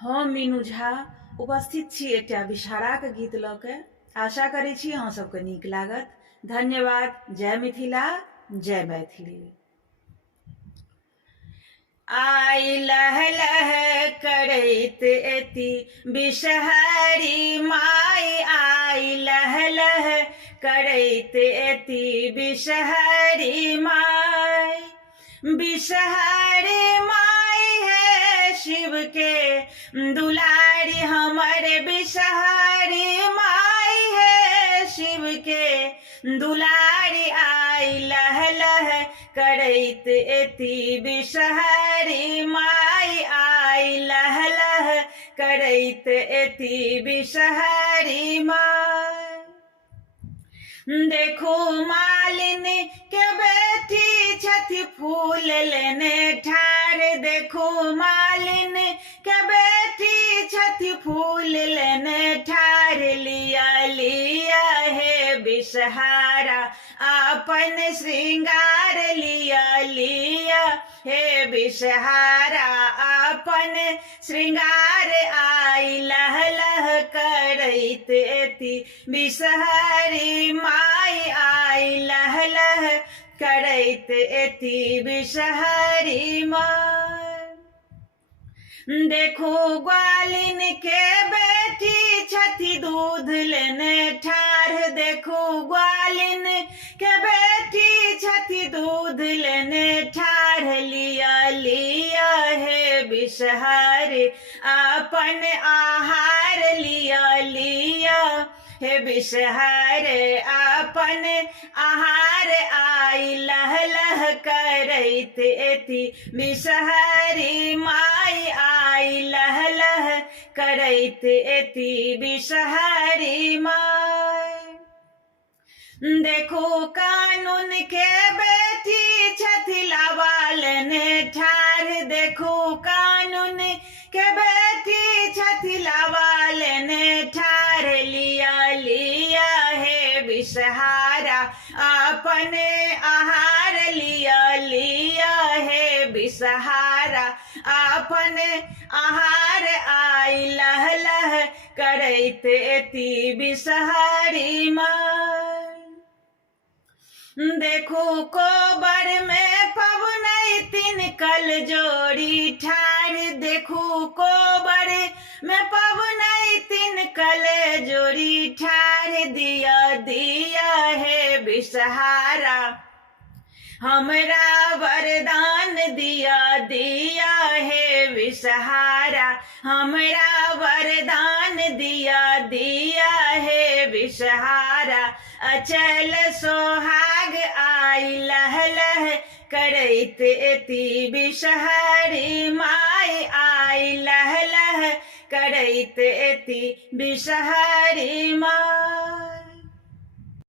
हम मीनू झा उपस्थित छी एकटा विषहाराक गीत लऽ के। आशा करै छी अहाँ सबके नीक लागत। धन्यवाद। जय मिथिला, जय मैथिली। आई लह लह करैत एती विषहारी माय, आई लह लह करैत एती विषहारी माय। विषहारी माय है शिव के दुलारी, हमारे विषहारी माय है शिव के दुलारी। आई लह लह करैत एती विषहारी माय, आई लह लह करैत एती विषहारी माय। देखो मालिन के बेटी छथि फूल लेने ठार, देखो मालिन के बेटी छथि फूल लेने ठार। लिया लिया है विषहारा अपन श्रृंगार, लिया लिया हे विषहारा अपन श्रृंगार। आई लह लह करैत एती विषहारी माय, आई लह लह करैत एती विषहारी माय। देखो ग्वालिन के बेटी छथि दूध लेने ठार, देखो ग्वालिन के बेटी छथि दूध लेने ठार। लिया लिया हे विषहारी अपन आहार, लिया लिया हे विषहारे अपन आहार। आई लह लह करैत एती विषहारी माय, आई लह लह करैत एती विषहारी माय। देखो कानून के बेटी छथि लावा लेने ठार, देखो कानून के बेटी छथि लावा लेने ठार। लिया लिया हे विषहारा अपने आहार, लिया लिया हे विषहारा अपने आहार। आई लह लह करैत एती विषहारी माय। देखो कोबर में पवनैतिन कल जोड़ी ठार, देखो कोबर में पवनैतिन कल जोड़ी ठार। दिया दिया है विषहारा हमरा वरदान, दिया दिया है विषहारा हमरा वरदान। दिया दिया है विषहारा अचल सोहाग। आई लह लह करैत एती विषहारी माय, आई लह लह करैत एती विषहारी माय।